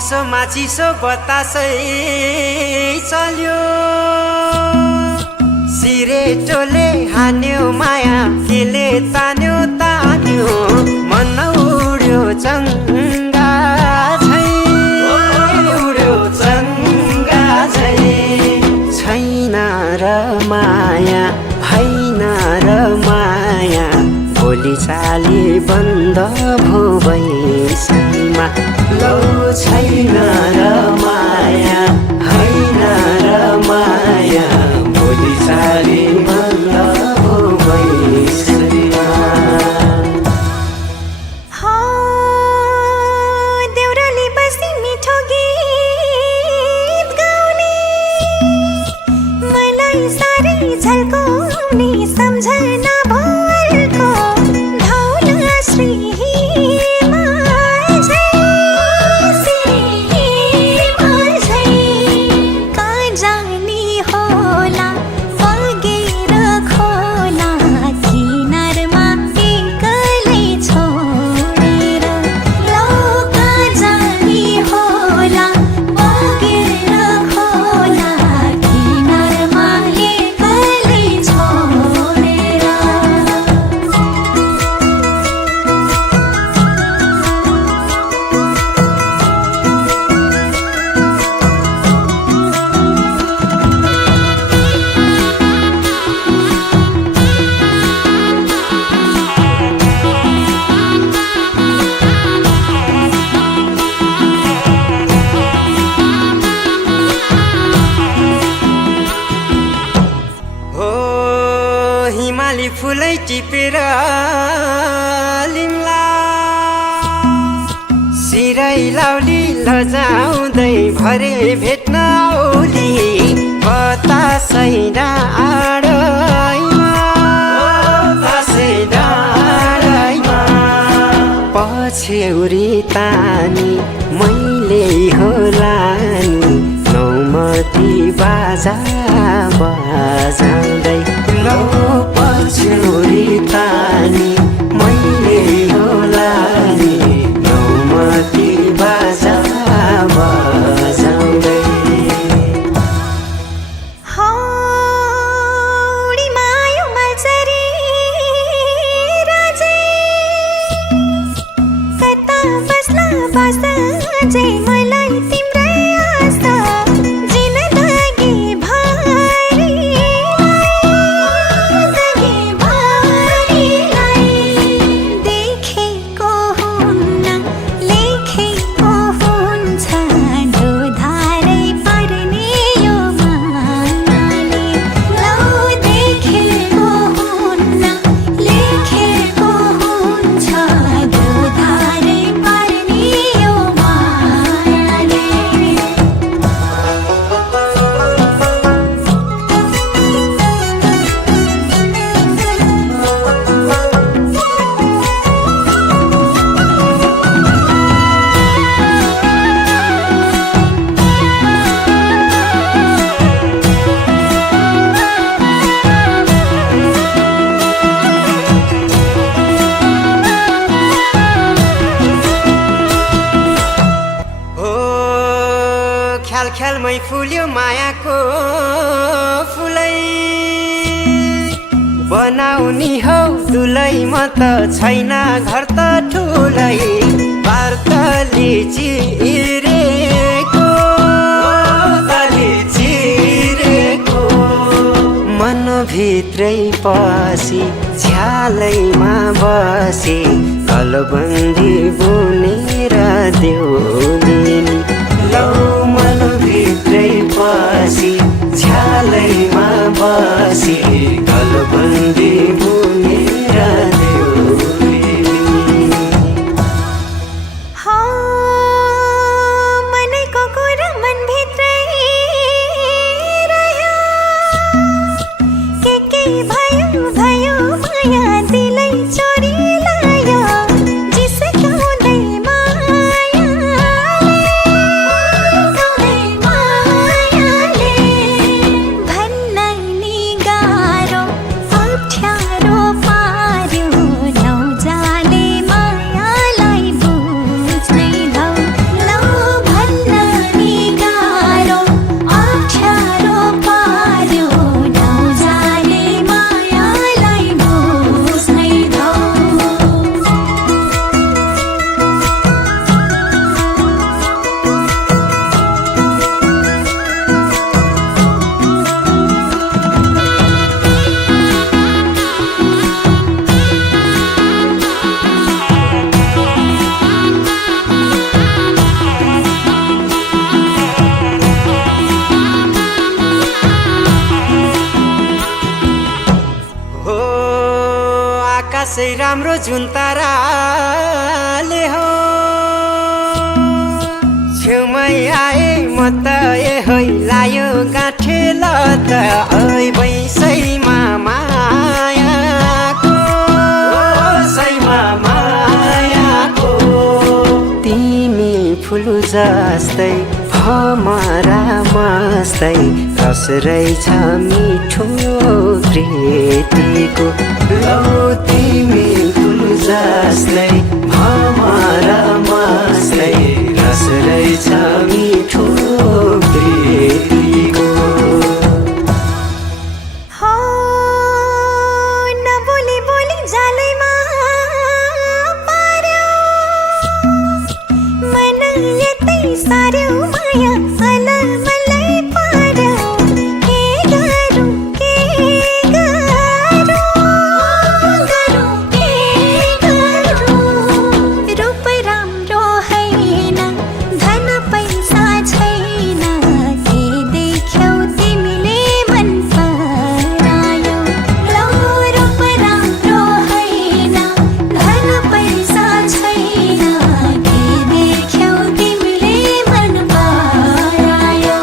चिसो बतासै चल्यो सिरेटोले हान्यो माया केले तान्यो मन उड्यो चङ्गा छैन र माया होइन र माया भोलि चाली बन्द भो बैसैमा लौ छैन र माया होइन र माया भोलि चाली बन्द भो बैसैमा देउराली बस्ती मिठो गीत गाउने मलाई साह्रै झल्काउने सम्झना भरको धौला श्री हिमाली फुलै टिपेर लिम्ला सिरै लाउली लजाउँदै भरे भेट्न औली बतासै डाँडैमा पछ्यौरी तानी मैले होला नि नौमती बाजा बजाउँदै लौ पछ्यौरी तानी मैले होला नि नौमती बाजा बजाउँदै मलाई तिम्रै आशा जिन्दगी भरिलाई देखेको हुन्न लेखेको हुन्छ धोधारै पर्ने यो मायाले लौ देखेको हुन्न लेखेको हुन्छ धोधारै पर्ने यो ख्यालमै फुल्यो मायाको फुलै बनाउनी हौ दुलै म त छैन घर त ठुलै पार्तली चिरेको मनभित्रै पसी झ्यालैमा बसी कलबन्दी बुनेर देउलिनी लौ मनभित्रै पसी झ्यालैमा बसी कलबन्दी बुनेर देउलिनी मनैको कुरा मनभित्रै रह्यो के भयो भयो माया दिलै चोरी लायो जिस्काउँदै मायाले खासै राम्रो जुन ताराले हो छेउमै आए म त है लायो गाँठे ल त ऐ बैसैमा मायाको सैमा मायाको तिमी फुल जस्तै भमरा मस्तै रस रहेछ मिठो प्रीतिको लौ तिमी फुल जस्तै भमरा मस्तै रस रहेछ मिठो प्रीतिको हो नबोली बोली जालैमा पार्यो मन यतै सार्यो माया अलमलै पार्यो के गरौँ के गरौँ रूप राम्रो हैन धन पैसा छैन के देख्यौ तिमीले मन परायो लौ रूप राम्रो हैन धन पैसा छैन के देख्यौ तिमीले मन परायो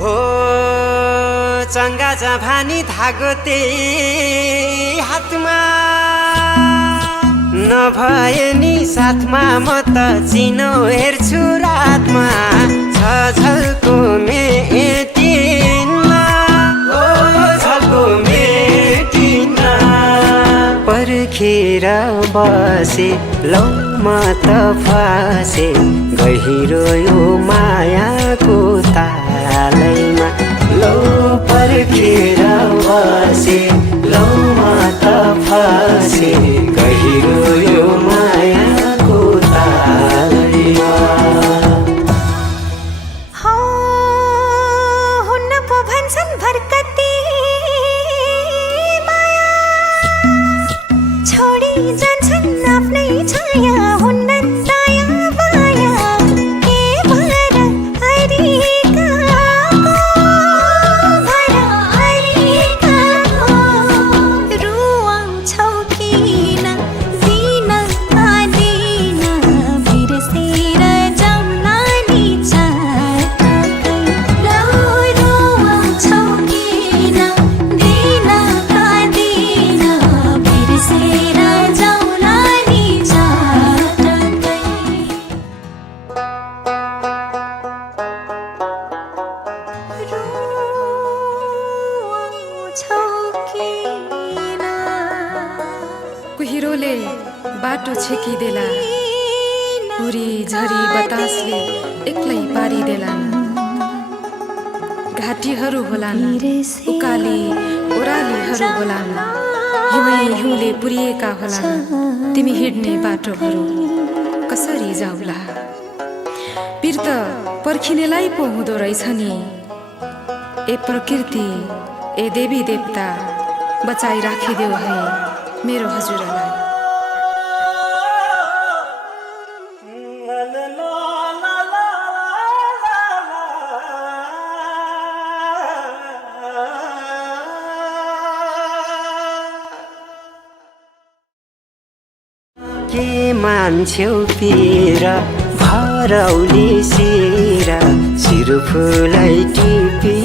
हो चङ्गा जभानी धागो त्यही हातमा नभए नि साथमा म त चिनो हेर्छु रातमा छ झल्को मेटिनमा ओ झल्को मेटिनमा पर्खेर बसे लौ म त फसे गहिरो यो मायाको तालैमा लौ पर्खेर बसे लौ म त फसे गहिरो यो मायाको तालैमा हो हुन्न पो भन्छन् भर्कती माया छोडी जान्छन् आफ्नै छाया हुन्न दया माया के भर हरिकाको रुवाउँछौ किन दिन आदिन बिर्सेर जाउँला नि चाटकै लौ रुवाउँछौ किन दिन आदिन बिर्सेर जाउँला नि चाटकै रुवाउँछौ किन कुहिरोले बाटो छेकिदेला हुरी झरी बतासले एक्लै पारिदेलान् घाटीहरू होलान् उकाली ओह्रालीहरू होलान् हिउँै हिउँले पुरिएका होलान् तिमी हिँड्ने बाटोहरू कसरी जाउला पिर त पर्खिनेलाई पो हुँदो रहेछ नि ए प्रकृति ए देवी देवता बचाइ राखिदेऊ है मेरो हजुरलाई के मान्छेउ पिर भरौली सिर फुलै टिपी